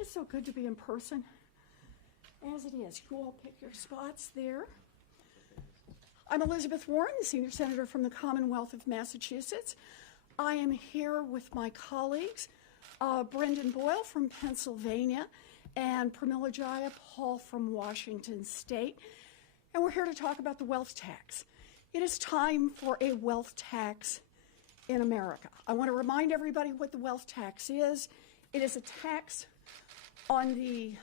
It's so good to be in person, as it is. You all pick your spots there. I'm Elizabeth Warren, the Senior Senator from the Commonwealth of Massachusetts. I am here with my colleagues, Brendan Boyle from Pennsylvania and Pramila Jayapal from Washington State. And we're here to talk about the wealth tax. It is time for a wealth tax in America. I want to remind everybody what the wealth tax is. It is a tax on the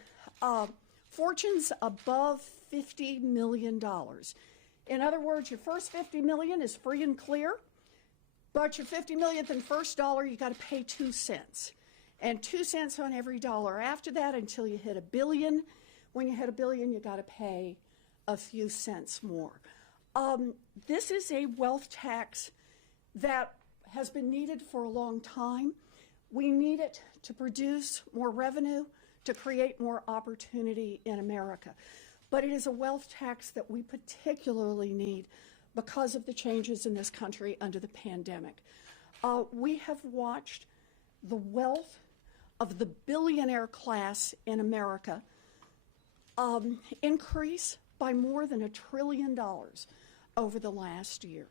fortunes above $50 million. In other words, your first $50 million is free and clear, but your 50 millionth and first dollar, you got to pay 2 cents. And 2 cents on every dollar after that until you hit $1 billion. When you hit $1 billion, you got to pay a few cents more. This is a wealth tax that has been needed for a long time. We need it to produce more revenue, to create more opportunity in America. But it is a wealth tax that we particularly need because of the changes in this country under the pandemic. We have watched the wealth of the billionaire class in America increase by more than $1 trillion over the last year.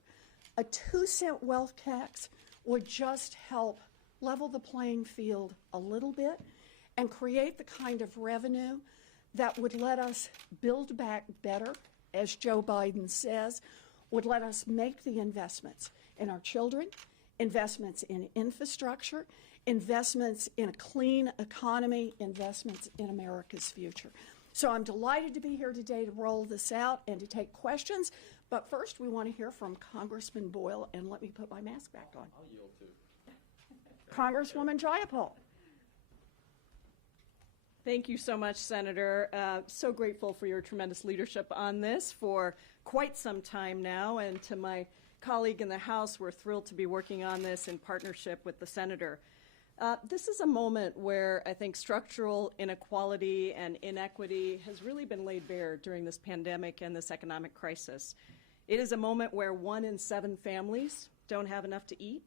A 2-cent wealth tax would just help level the playing field a little bit and create the kind of revenue that would let us build back better, as Joe Biden says, would let us make the investments in our children, investments in infrastructure, investments in a clean economy, investments in America's future. So I'm delighted to be here today to roll this out and to take questions. But first, we want to hear from Congressman Boyle, and let me put my mask back on. I'll yield too. Congresswoman Jayapal. Thank you so much, Senator. So grateful for your tremendous leadership on this for quite some time now. And to my colleague in the House, we're thrilled to be working on this in partnership with the Senator. This is a moment where I think structural inequality and inequity has really been laid bare during this pandemic and this economic crisis. It is a moment where 1 in 7 families don't have enough to eat.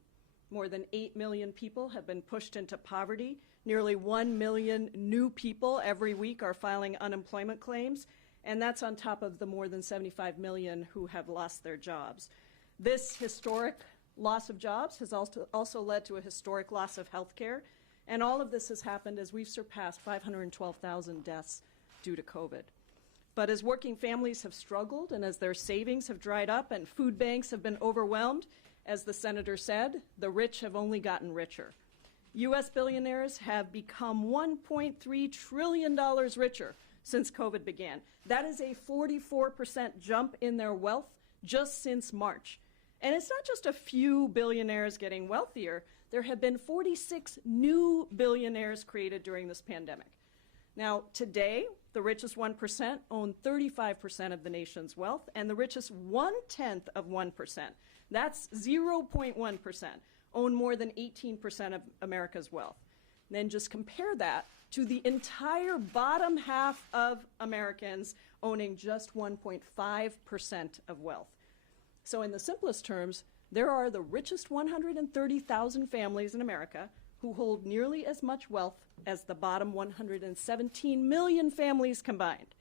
More than 8 million people have been pushed into poverty. Nearly 1 million new people every week are filing unemployment claims, and that's on top of the more than 75 million who have lost their jobs. This historic loss of jobs has also led to a historic loss of health care, and all of this has happened as we've surpassed 512,000 deaths due to COVID. But as working families have struggled and as their savings have dried up and food banks have been overwhelmed, as the Senator said, the rich have only gotten richer. U.S. billionaires have become $1.3 trillion richer since COVID began. That is a 44% jump in their wealth just since March. And it's not just a few billionaires getting wealthier. There have been 46 new billionaires created during this pandemic. Now, today, the richest 1% own 35% of the nation's wealth, and the richest 0.1%, that's 0.1%, own more than 18% of America's wealth. Then just compare that to the entire bottom half of Americans owning just 1.5% of wealth. So in the simplest terms, there are the richest 130,000 families in America who hold nearly as much wealth as the bottom 117 million families combined.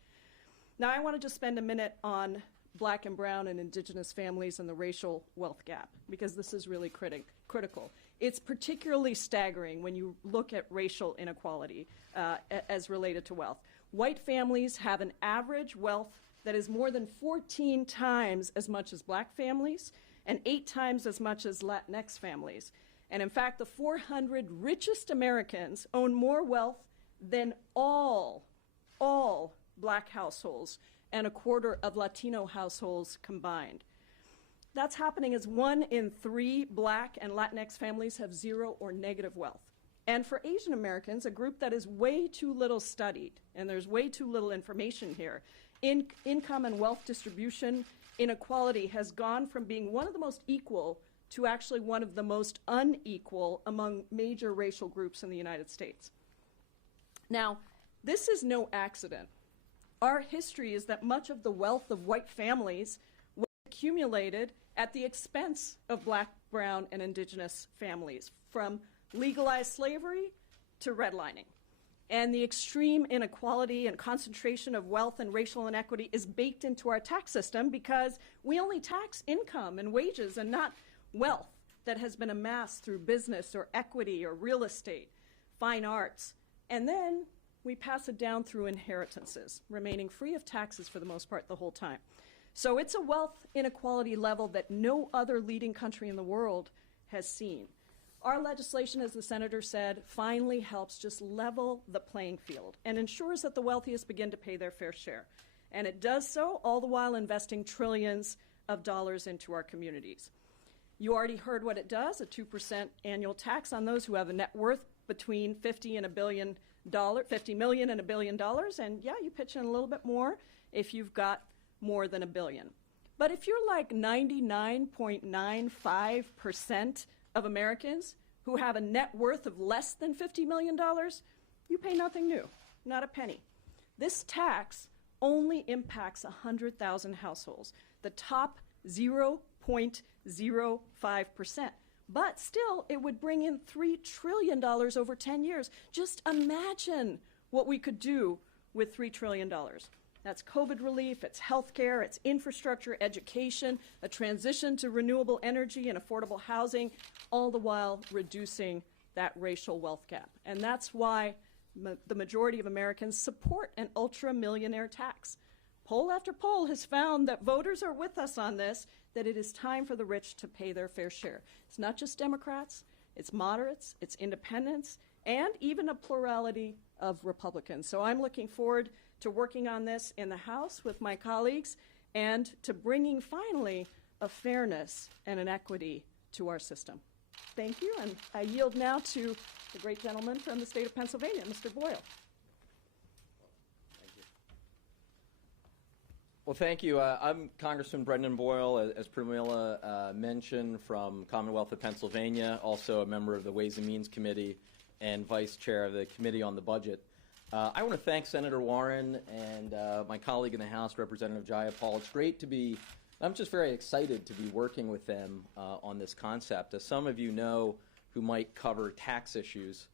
Now, I want to just spend a minute on Black and brown and indigenous families and the racial wealth gap, because this is really critical. It's particularly staggering when you look at racial inequality as related to wealth. White families have an average wealth that is more than 14 times as much as Black families and 8 times as much as Latinx families. And in fact, the 400 richest Americans own more wealth than all Black households and a quarter of Latino households combined. That's happening as 1 in 3 Black and Latinx families have 0 or negative wealth. And for Asian Americans, a group that is way too little studied, and there's way too little information here, income and wealth distribution inequality has gone from being one of the most equal to actually one of the most unequal among major racial groups in the United States. Now, this is no accident. Our history is that much of the wealth of white families was accumulated at the expense of Black, brown, and indigenous families, from legalized slavery to redlining. And the extreme inequality and concentration of wealth and racial inequity is baked into our tax system because we only tax income and wages and not wealth that has been amassed through business or equity or real estate, fine arts. And then we pass it down through inheritances, remaining free of taxes for the most part the whole time. So it's a wealth inequality level that no other leading country in the world has seen. Our legislation, as the senator said, finally helps just level the playing field and ensures that the wealthiest begin to pay their fair share. And it does so all the while investing trillions of dollars into our communities. You already heard what it does, a 2% annual tax on those who have a net worth between $50 million and $1 billion. And yeah, you pitch in a little bit more if you've got more than $1 billion. But if you're like 99.95% of Americans who have a net worth of less than $50 million, you pay nothing new, not a penny. This tax only impacts 100,000 households, the top 0.05%. But still, it would bring in $3 trillion over 10 years. Just imagine what we could do with $3 trillion. That's COVID relief, it's healthcare, it's infrastructure, education, a transition to renewable energy and affordable housing, all the while reducing that racial wealth gap. And that's why the majority of Americans support an ultra-millionaire tax. Poll after poll has found that voters are with us on this, that it is time for the rich to pay their fair share. It's not just Democrats, it's moderates, it's independents, and even a plurality of Republicans. So I'm looking forward to working on this in the House with my colleagues and to bringing finally a fairness and an equity to our system. Thank you, and I yield now to the great gentleman from the state of Pennsylvania, Mr. Boyle. Well, thank you. I'm Congressman Brendan Boyle, as Pramila mentioned, from Commonwealth of Pennsylvania, also a member of the Ways and Means Committee and Vice Chair of the Committee on the Budget. I want to thank Senator Warren and my colleague in the House, Representative Jayapal. It's great to be, I'm just very excited to be working with them on this concept. As some of you know who might cover tax issues,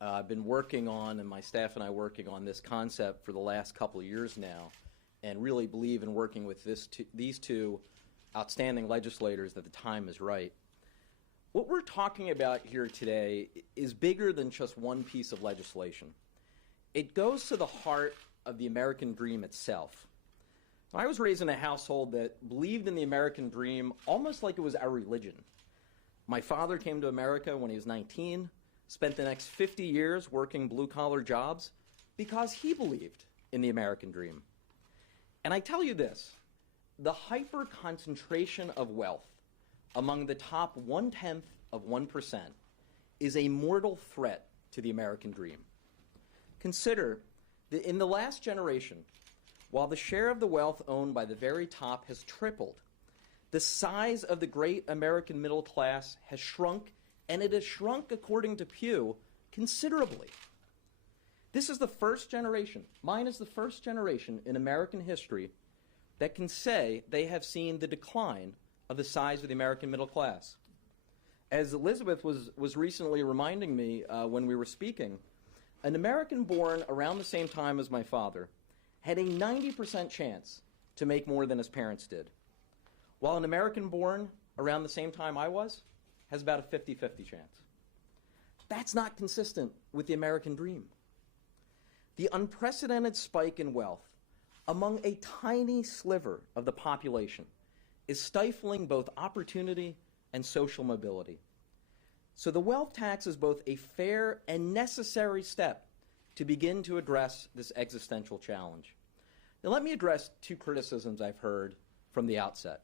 I've been working on, and my staff and I working on this concept for the last couple of years now, and really believe in working with these two outstanding legislators that the time is right. What we're talking about here today is bigger than just one piece of legislation. It goes to the heart of the American dream itself. I was raised in a household that believed in the American dream almost like it was our religion. My father came to America when he was 19, spent the next 50 years working blue-collar jobs because he believed in the American dream. And I tell you this, the hyper-concentration of wealth among the top 0.1% is a mortal threat to the American dream. Consider that in the last generation, while the share of the wealth owned by the very top has tripled, the size of the great American middle class has shrunk, and it has shrunk, according to Pew, considerably. This is the first generation, mine is the first generation in American history that can say they have seen the decline of the size of the American middle class. As Elizabeth was recently reminding me when we were speaking, an American born around the same time as my father had a 90% chance to make more than his parents did, while an American born around the same time I was has about a 50-50 chance. That's not consistent with the American dream. The unprecedented spike in wealth among a tiny sliver of the population is stifling both opportunity and social mobility. So the wealth tax is both a fair and necessary step to begin to address this existential challenge. Now let me address two criticisms I've heard from the outset.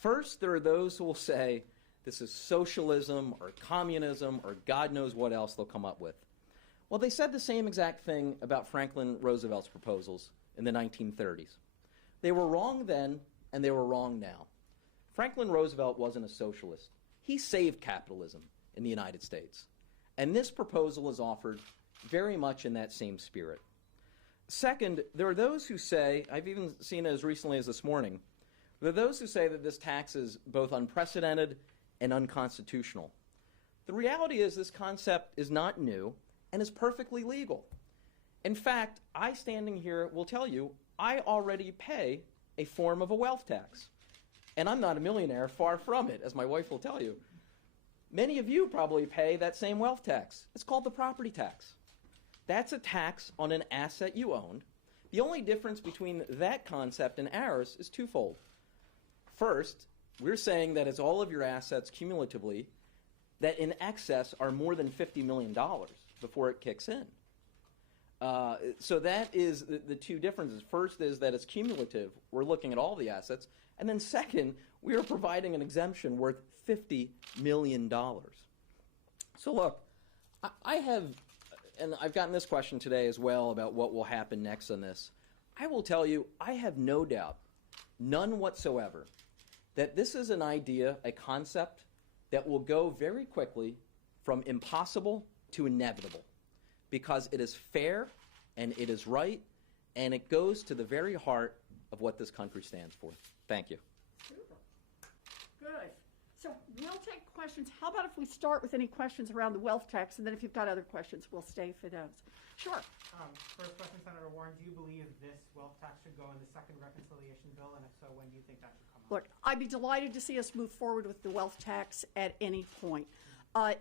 First, there are those who will say this is socialism or communism or God knows what else they'll come up with. Well, they said the same exact thing about Franklin Roosevelt's proposals in the 1930s. They were wrong then, and they were wrong now. Franklin Roosevelt wasn't a socialist. He saved capitalism in the United States. And this proposal is offered very much in that same spirit. Second, there are those who say, I've even seen it as recently as this morning, there are those who say that this tax is both unprecedented and unconstitutional. The reality is this concept is not new and is perfectly legal. In fact, I standing here will tell you, I already pay a form of a wealth tax. And I'm not a millionaire, far from it, as my wife will tell you. Many of you probably pay that same wealth tax. It's called the property tax. That's a tax on an asset you owned. The only difference between that concept and ours is twofold. First, we're saying that it's all of your assets cumulatively that in excess are more than $50 million before it kicks in. So that is the two differences. First is that it's cumulative. We're looking at all the assets. And then second, we are providing an exemption worth $50 million. So look, I have, and I've gotten this question today as well about what will happen next on this. I will tell you, I have no doubt, none whatsoever, that this is an idea, a concept, that will go very quickly from impossible to inevitable, because it is fair and it is right, and it goes to the very heart of what this country stands for. Thank you. Super. Good. So we'll take questions. How about if we start with any questions around the wealth tax, and then if you've got other questions, we'll stay for those. Sure. First question, Senator Warren, do you believe this wealth tax should go in the second reconciliation bill, and if so, when do you think that should come up? Look, I'd be delighted to see us move forward with the wealth tax at any point.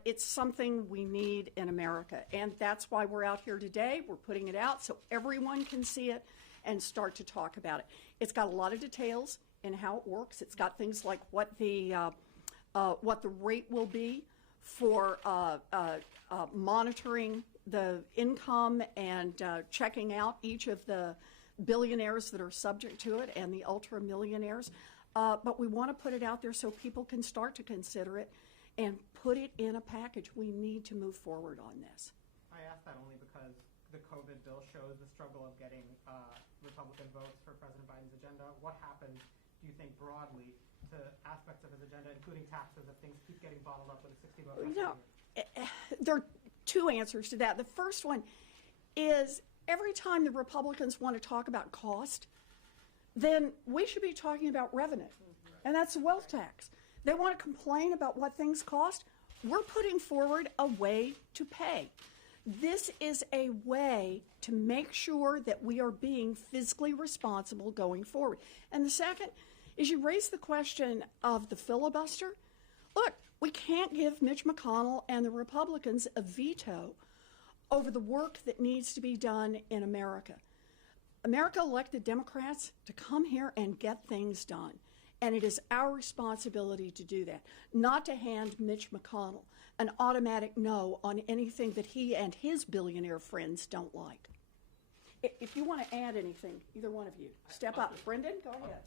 It's something we need in America, and that's why we're out here today. We're putting it out so everyone can see it and start to talk about it. It's got a lot of details in how it works. It's got things like what the rate will be for monitoring the income and checking out each of the billionaires that are subject to it and the ultra-millionaires. But we want to put it out there so people can start to consider it and put it in a package. We need to move forward on this. I ask that only because the COVID bill shows the struggle of getting Republican votes for President Biden's agenda. What happens, do you think, broadly to aspects of his agenda, including taxes, if things keep getting bottled up with a 60-vote? You know, there are two answers to that. The first one is every time the Republicans want to talk about cost, then we should be talking about revenue, and that's the wealth tax. They want to complain about what things cost. We're putting forward a way to pay. This is a way to make sure that we are being fiscally responsible going forward. And the second is you raise the question of the filibuster. Look, we can't give Mitch McConnell and the Republicans a veto over the work that needs to be done in America. America elected Democrats to come here and get things done. And it is our responsibility to do that, not to hand Mitch McConnell an automatic no on anything that he and his billionaire friends don't like. If you want to add anything, either one of you, step up. Brendan, go ahead.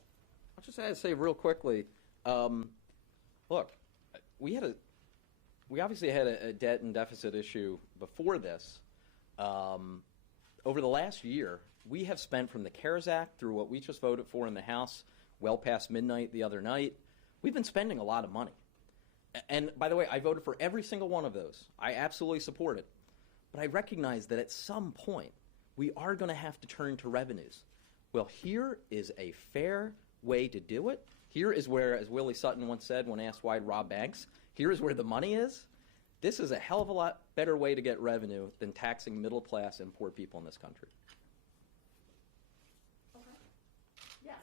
I'll just say real quickly, look, we obviously had a debt and deficit issue before this. Over the last year, we have spent from the CARES Act through what we just voted for in the House, well past midnight the other night, we've been spending a lot of money. And by the way, I voted for every single one of those. I absolutely support it. But I recognize that at some point, we are going to have to turn to revenues. Well, here is a fair way to do it. Here is where, as Willie Sutton once said when asked why he'd rob banks, here is where the money is. This is a hell of a lot better way to get revenue than taxing middle class and poor people in this country. Yes.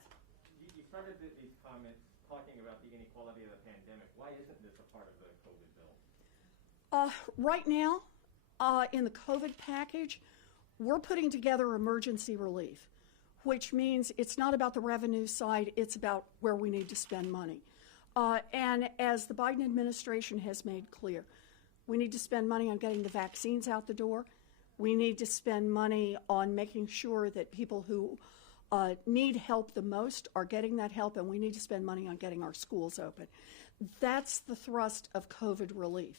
You started these comments talking about the inequality of the pandemic. Why isn't this a part of the COVID bill? Right now, in the COVID package, we're putting together emergency relief, which means it's not about the revenue side, it's about where we need to spend money. And as the Biden administration has made clear, we need to spend money on getting the vaccines out the door. We need to spend money on making sure that people who need help the most are getting that help, and we need to spend money on getting our schools open. That's the thrust of COVID relief.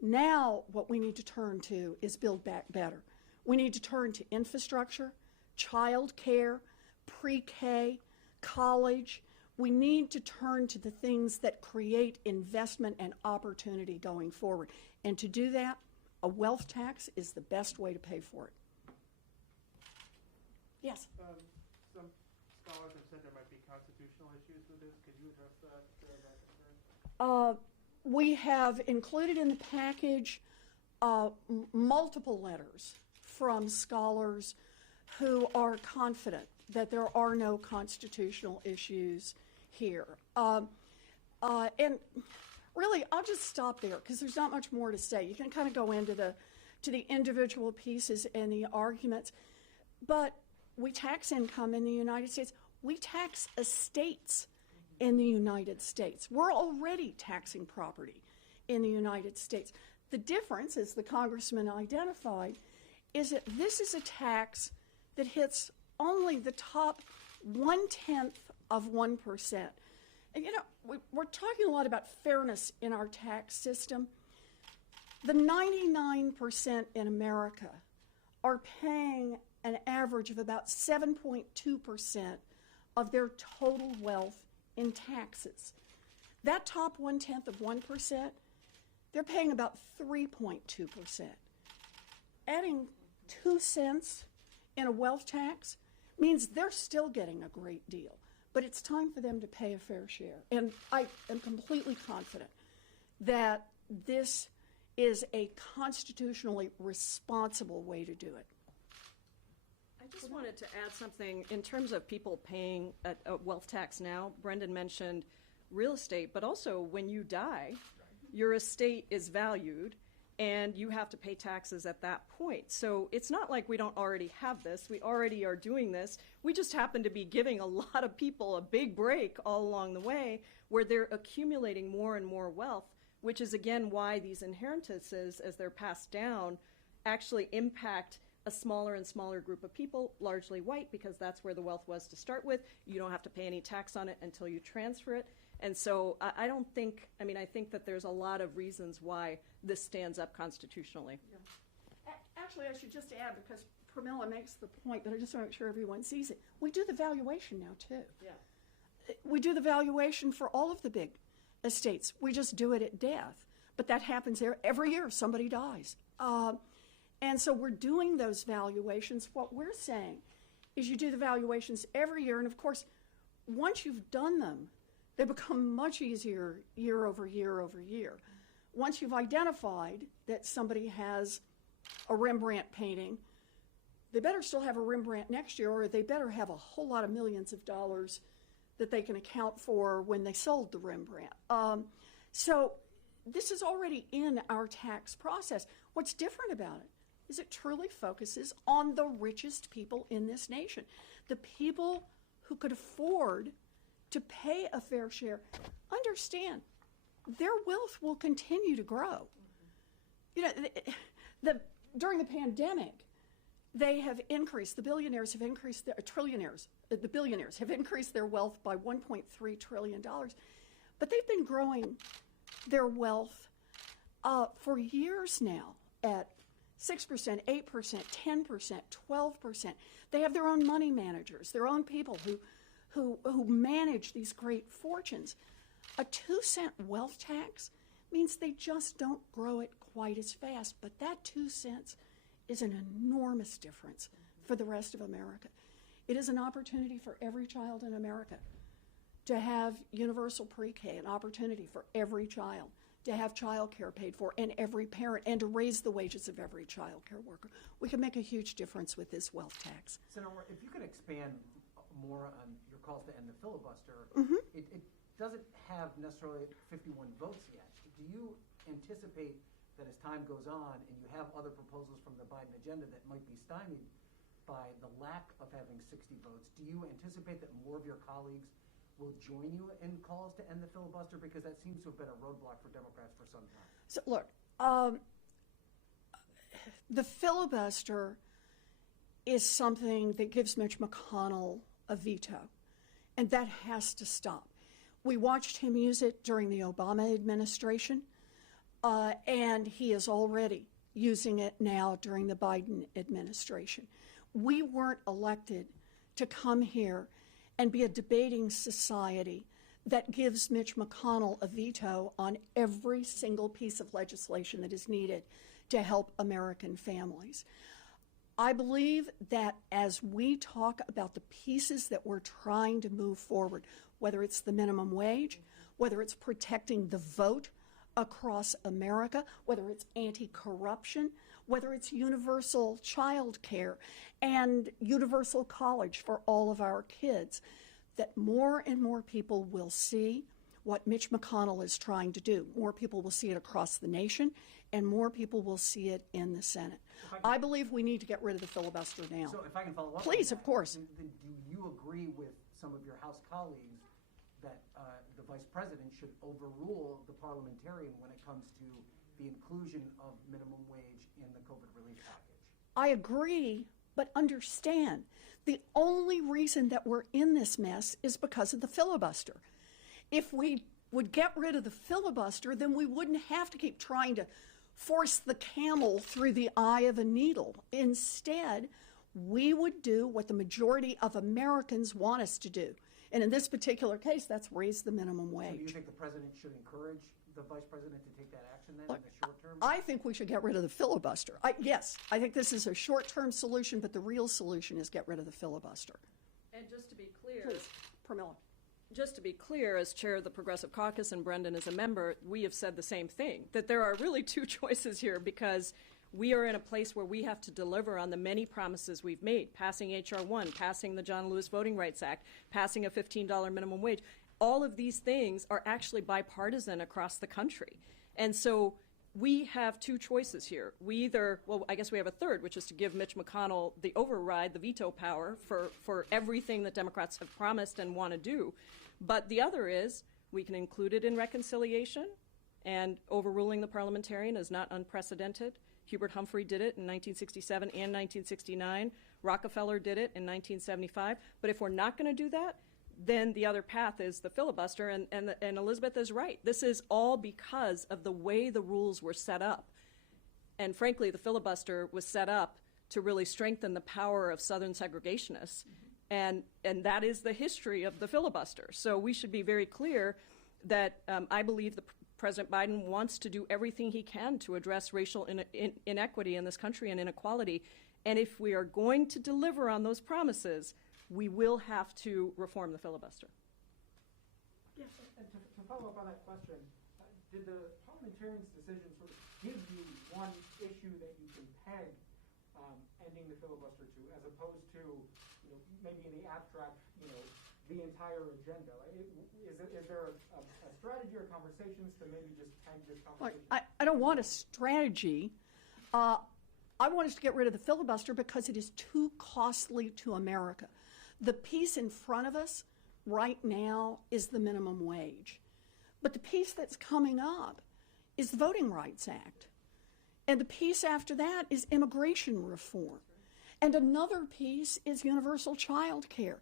Now what we need to turn to is build back better. We need to turn to infrastructure, child care, pre-K, college. We need to turn to the things that create investment and opportunity going forward. And to do that, a wealth tax is the best way to pay for it. Yes? Some scholars have said there might be constitutional issues with this. Could you address that concern? We have included in the package multiple letters from scholars who are confident that there are no constitutional issues here. And really, I'll just stop there because there's not much more to say. You can kind of go into the individual pieces and the arguments. But we tax income in the United States. We tax estates in the United States. We're already taxing property in the United States. The difference, as the Congressman identified, is that this is a tax that hits only the top 1/10 of 1%. And you know, we're talking a lot about fairness in our tax system. The 99% in America are paying an average of about 7.2% of their total wealth in taxes. That top 1/10 of 1%, they're paying about 3.2%. Adding 2 cents in a wealth tax means they're still getting a great deal, but it's time for them to pay a fair share. And I am completely confident that this is a constitutionally responsible way to do it. I just wanted to add something in terms of people paying a wealth tax now. Brendan mentioned real estate, but also when you die, your estate is valued and you have to pay taxes at that point. So it's not like we don't already have this. We already are doing this. We just happen to be giving a lot of people a big break all along the way where they're accumulating more and more wealth, which is again why these inheritances, as they're passed down, actually impact a smaller and smaller group of people, largely white, because that's where the wealth was to start with. You don't have to pay any tax on it until you transfer it. And so I don't think, I mean, I think that there's a lot of reasons why this stands up constitutionally. Yeah. Actually, I should just add, because Pramila makes the point, but I just want to make sure everyone sees it. We do the valuation now, too. Yeah. We do the valuation for all of the big estates. We just do it at death. But that happens there every year. Somebody dies. And so we're doing those valuations. What we're saying is you do the valuations every year. And, of course, once you've done them, they become much easier year over year over year. Once you've identified that somebody has a Rembrandt painting, they better still have a Rembrandt next year, or they better have a whole lot of millions of dollars that they can account for when they sold the Rembrandt. So this is already in our tax process. What's different about it is it truly focuses on the richest people in this nation, the people who could afford to pay a fair share. Understand, their wealth will continue to grow. You know, during the pandemic, they have increased, the billionaires have increased their, the billionaires have increased their wealth by $1.3 trillion. But they've been growing their wealth for years now at 6%, 8%, 10%, 12%. They have their own money managers, their own people who manage these great fortunes. A 2-cent wealth tax means they just don't grow it quite as fast, but that 2 cents is an enormous difference for the rest of America. It is an opportunity for every child in America to have universal pre-K, an opportunity for every child to have child care paid for, and every parent, and to raise the wages of every child care worker. We can make a huge difference with this wealth tax. Senator, if you could expand more on your calls to end the filibuster, it doesn't have necessarily 51 votes yet. Do you anticipate that as time goes on and you have other proposals from the Biden agenda that might be stymied by the lack of having 60 votes, do you anticipate that more of your colleagues will join you in calls to end the filibuster? Because that seems to have been a roadblock for Democrats for some time. So look, the filibuster is something that gives Mitch McConnell a veto, and that has to stop. We watched him use it during the Obama administration, and he is already using it now during the Biden administration. We weren't elected to come here and be a debating society that gives Mitch McConnell a veto on every single piece of legislation that is needed to help American families. I believe that as we talk about the pieces that we're trying to move forward, whether it's the minimum wage, whether it's protecting the vote across America, whether it's anti-corruption, whether it's universal child care and universal college for all of our kids, that more and more people will see what Mitch McConnell is trying to do. More people will see it across the nation, and more people will see it in the Senate. I believe we need to get rid of the filibuster now. So if I can follow up Please, on of that, course. then do you agree with some of your House colleagues that the Vice President should overrule the parliamentarian when it comes to the inclusion of minimum wage in the COVID relief package? I agree, but understand, the only reason that we're in this mess is because of the filibuster. If we would get rid of the filibuster, then we wouldn't have to keep trying to force the camel through the eye of a needle. Instead, we would do what the majority of Americans want us to do. And in this particular case, that's raise the minimum wage. So do you think the President should encourage the Vice President to take that action then in the short term? I think we should get rid of the filibuster. Yes, I think this is a short-term solution, but the real solution is get rid of the filibuster. And just to be clear, Please, Pramila. just to be clear, as chair of the Progressive Caucus and Brendan as a member, we have said the same thing, that there are really two choices here, because we are in a place where we have to deliver on the many promises we've made, passing H.R. 1, passing the John Lewis Voting Rights Act, passing a $15 minimum wage. All of these things are actually bipartisan across the country. And so we have two choices here. We either, well, I guess we have a third, which is to give Mitch McConnell the override, the veto power for everything that Democrats have promised and want to do. But the other is we can include it in reconciliation, and overruling the parliamentarian is not unprecedented. Hubert Humphrey did it in 1967 and 1969. Rockefeller did it in 1975. But if we're not going to do that, then the other path is the filibuster, and Elizabeth is right. This is all because of the way the rules were set up. And frankly, the filibuster was set up to really strengthen the power of Southern segregationists. And that is the history of the filibuster. So we should be very clear that I believe President Biden wants to do everything he can to address racial inequity in this country and inequality. And if we are going to deliver on those promises, we will have to reform the filibuster. Yes, and to follow up on that question, did the parliamentarian's decision sort of give you one issue that you can peg ending the filibuster to, as opposed to, maybe in the abstract, the entire agenda? Is there a strategy or conversations to maybe just peg this conversation? I don't want a strategy. I want us to get rid of the filibuster because it is too costly to America. The piece in front of us right now is the minimum wage. But the piece that's coming up is the Voting Rights Act. And the piece after that is immigration reform. And another piece is universal child care.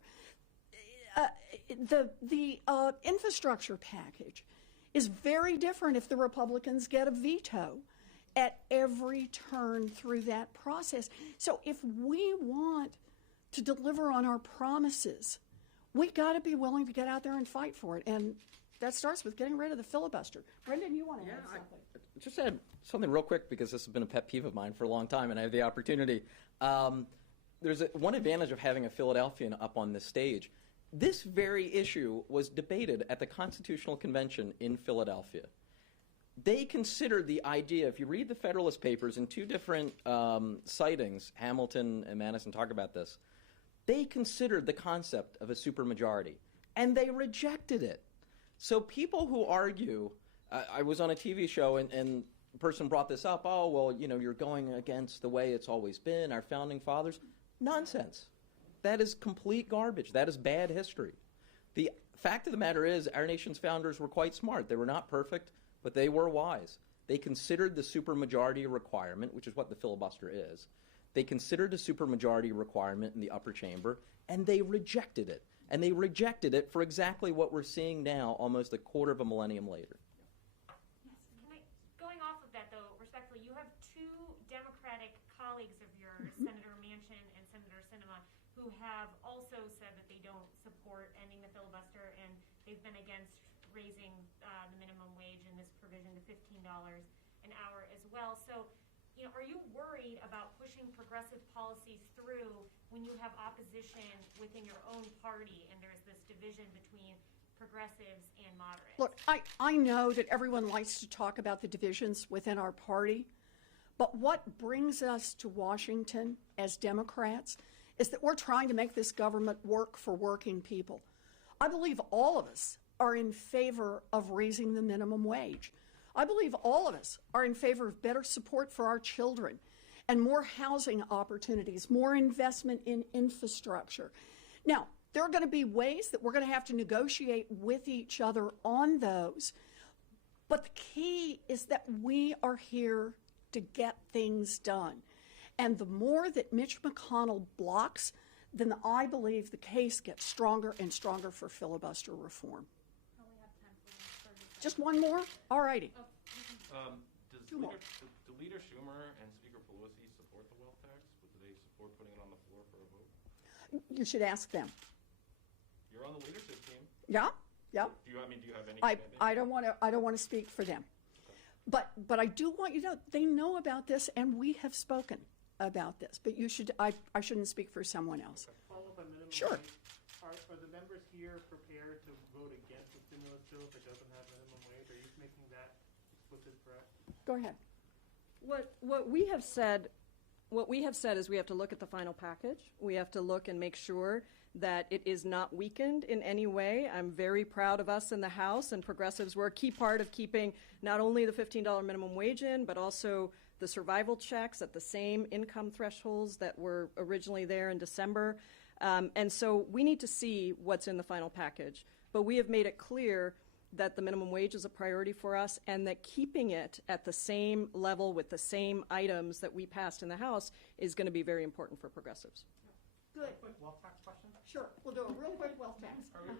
The infrastructure package is very different if the Republicans get a veto at every turn through that process. So if we want to deliver on our promises, we got to be willing to get out there and fight for it. And that starts with getting rid of the filibuster. Brendan, you want to add something? Just add something real quick, because this has been a pet peeve of mine for a long time, and I have the opportunity. There's one advantage of having a Philadelphian up on this stage. This very issue was debated at the Constitutional Convention in Philadelphia. They considered the idea, if you read the Federalist Papers in two different citings, Hamilton and Madison talk about this, they considered the concept of a supermajority, and they rejected it. So people who argue, I was on a TV show, and the person brought this up, oh, well, you're going against the way it's always been, our founding fathers. Nonsense. That is complete garbage. That is bad history. The fact of the matter is, our nation's founders were quite smart. They were not perfect, but they were wise. They considered the supermajority requirement, which is what the filibuster is. They considered a supermajority requirement in the upper chamber, and they rejected it. And they rejected it for exactly what we're seeing now, almost a quarter of a millennium later. Yes. Going off of that, though, respectfully, you have two Democratic colleagues of yours, Senator Manchin and Senator Sinema, who have also said that they don't support ending the filibuster, and they've been against raising the minimum wage in this provision to $15 an hour as well. So, are you worried about pushing progressive policies through when you have opposition within your own party and there's this division between progressives and moderates? Look, I know that everyone likes to talk about the divisions within our party, But what brings us to Washington as Democrats is that we're trying to make this government work for working people. I believe all of us are in favor of raising the minimum wage. I believe all of us are in favor of better support for our children and more housing opportunities, more investment in infrastructure. Now, there are going to be ways that we're going to have to negotiate with each other on those. But the key is that we are here to get things done. And the more that Mitch McConnell blocks, then I believe the case gets stronger and stronger for filibuster reform. Probably have time for one. Just one more? All righty. Two more. Do Leader Schumer and Speaker Pelosi support the wealth tax? Do they support putting it on the floor for a vote? You should ask them. You're on the leadership team. Yeah? Yeah. Do you have any I commitment? don't want to speak for them. But I do want you to know they know about this and we have spoken about this. But you should I shouldn't speak for someone else. Follow up on minimum Sure. wage. Are the members here prepared to vote against the stimulus bill if it doesn't have minimum wage? Are you making that explicit threat? Go ahead. What we have said is we have to look at the final package. We have to look and make sure that it is not weakened in any way. I'm very proud of us in the House, and progressives were a key part of keeping not only the $15 minimum wage in, but also the survival checks at the same income thresholds that were originally there in December. And so we need to see what's in the final package. But we have made it clear that the minimum wage is a priority for us and that keeping it at the same level with the same items that we passed in the House is going to be very important for progressives. Good. Quick wealth tax question. Sure. We'll do a real quick wealth tax.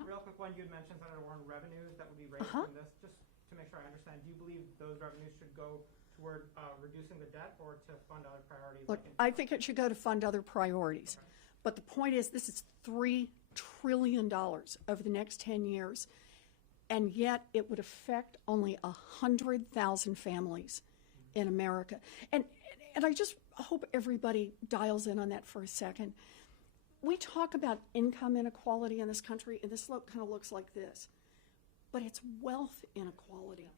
Real quick one. You had mentioned, Senator Warren, revenues that would be raised from this. Just to make sure I understand, do you believe those revenues should go toward reducing the debt or to fund other priorities? Look, like I think it should go to fund other priorities. Okay. But the point is, this is $3 trillion over the next 10 years, and yet it would affect only 100,000 families in America. And I just hope everybody dials in on that for a second. We talk about income inequality in this country, and the slope kind of looks like this. But it's wealth inequality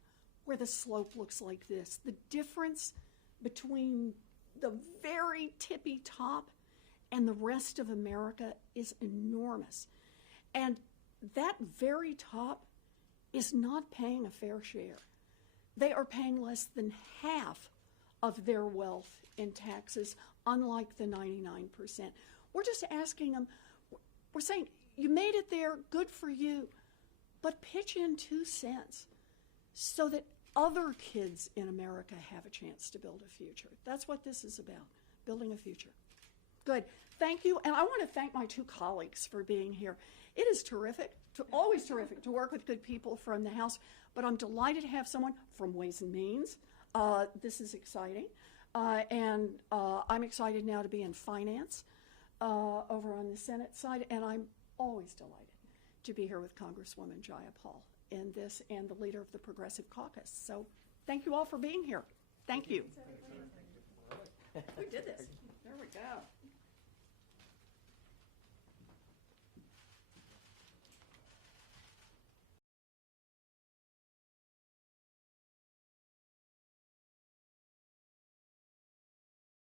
where the slope looks like this. The difference between the very tippy top and the rest of America is enormous. And that very top is not paying a fair share. They are paying less than half of their wealth in taxes, unlike the 99%. We're just asking them, we're saying, you made it there, good for you, but pitch in 2 cents so that other kids in America have a chance to build a future. That's what this is about, building a future. Good. Thank you. And I want to thank my 2 colleagues for being here. It is terrific, always terrific to work with good people from the House, but I'm delighted to have someone from Ways and Means. This is exciting. And I'm excited now to be in finance over on the Senate side, and I'm always delighted to be here with Congresswoman Jayapal in this and the leader of the Progressive Caucus. So thank you all for being here. Thank you. We did this. There we go.